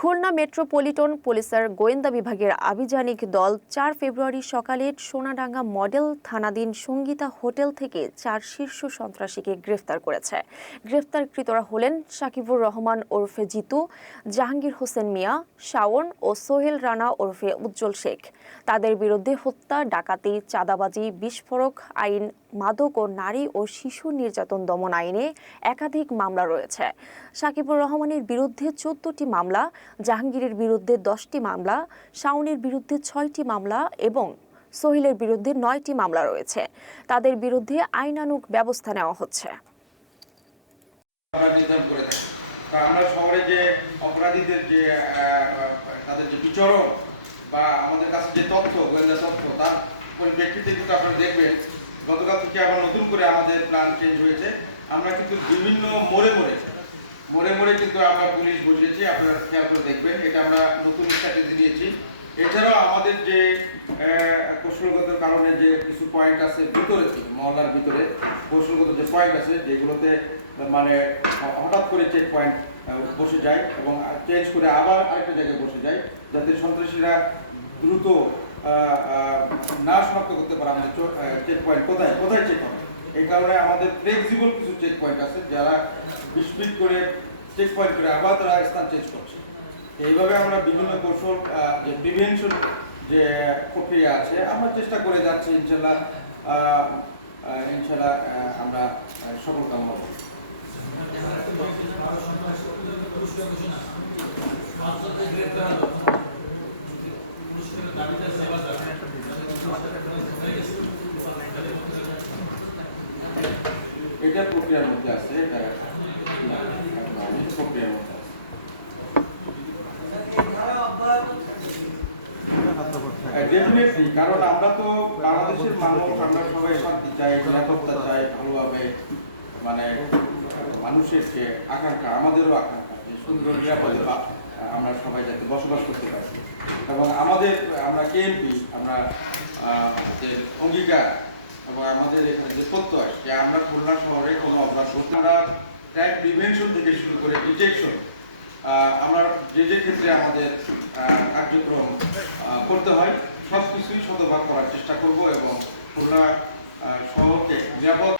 Khulna metropolitan পুলিশের গোয়েন্দা বিভাগের আভিযানিক দল ৪ ফেব্রুয়ারি সকালে সোনাডাঙ্গা মডেল থানাধীন সঙ্গীতা হোটেল থেকে ৪ শীর্ষ সন্ত্রাসীকে গ্রেফতার করেছে। গ্রেফতারকৃতরা হলেন সাকিবুর রহমান ওরফে জিতু, জাহাঙ্গীর হোসেন মিয়া, শাওন ও সোহেল রানা ওরফে উজ্জ্বল শেখ। তাদের বিরুদ্ধে হত্যা, ডাকাতি, চাঁদাবাজি, বিস্ফোরক আইন, মাদক ও নারী ও শিশু নির্যাতন দমন আইনে একাধিক মামলা রয়েছে। সাকিবুর রহমানের বিরুদ্ধে ১৪টি মামলা, জাহাঙ্গীরের বিরুদ্ধে 10টি মামলা, শাওনের বিরুদ্ধে 6টি মামলা এবং সোহেলের বিরুদ্ধে 9টি মামলা রয়েছে। তাদের বিরুদ্ধে আইনানুগ ব্যবস্থা নেওয়া হচ্ছে। আমরা শহরে যে অপরাধীদের যে তাদের যে বিচরণ বা আমাদের কাছে যে তথ্য, গোয়েন্দা তথ্য, তার পরিপ্রেক্ষিতে কিন্তু আপনারা দেখবেন গতকাল থেকে আবার নতুন করে আমাদের প্ল্যান চেঞ্জ হয়েছে। আমরা কিন্তু বিভিন্ন মোড়ে মোড়ে কিন্তু আমরা পুলিশ বসিয়েছি, আপনারা খেয়াল করে দেখবেন। এটা আমরা নতুন স্ট্র্যাটেজি নিয়েছি। এছাড়াও আমাদের যে কৌশলগত কারণে যে কিছু পয়েন্ট আছে ভিতরে, মহল্লার ভিতরে কৌশলগত যে পয়েন্ট আছে যেগুলোতে মানে হঠাৎ করে চেক পয়েন্ট বসে যায় এবং চেঞ্জ করে আবার আরেকটা জায়গায় বসে যায়, যাতে সন্ত্রাসীরা দ্রুত না শনাক্ত করতে পারে আমাদের চেক পয়েন্ট কোথায় চেক হবে। এই কারণে আমাদের ফ্লেক্সিবল কিছু চেক পয়েন্ট আছে, যারা বিস্ফিত করে চেক পয়েন্ট করে আবার তারা স্থান চেঞ্জ করছে। এইভাবে আমরা বিভিন্ন কৌশল যে প্রিভেনশন যে প্রক্রিয়া আছে আমরা চেষ্টা করে যাচ্ছি। ইনশাল্লাহ আমরা সফল কামনা করি। এটা প্রক্রিয়ার মধ্যে আছে, এটা প্রক্রিয়ার মধ্যে আছে। ডেফিনেটলি, কারণ আমরা তো বাংলাদেশের মানুষ, আমরা সবাই শান্তি চাই, নিরাপত্তা চাই, ভালোভাবে মানে মানুষের যে আকাঙ্ক্ষা, আমাদেরও আকাঙ্ক্ষা যে সুন্দর নিরাপদে আমরা সবাই যাতে বসবাস করতে পারি। এবং আমরা কেএমপি আমরা যে অঙ্গীকার এবং আমাদের এখানে যে প্রত্যয় যে আমরা খুলনা শহরে কোনো অপরাধ করতে, আমরা ক্রাইম প্রিভেনশন থেকে শুরু করে ডিটেকশন, আমরা যে ক্ষেত্রে আমাদের কার্যক্রম করতে হয় সব কিছুই শতভাগ করার চেষ্টা করব এবং খুলনা শহরকে নিরাপদ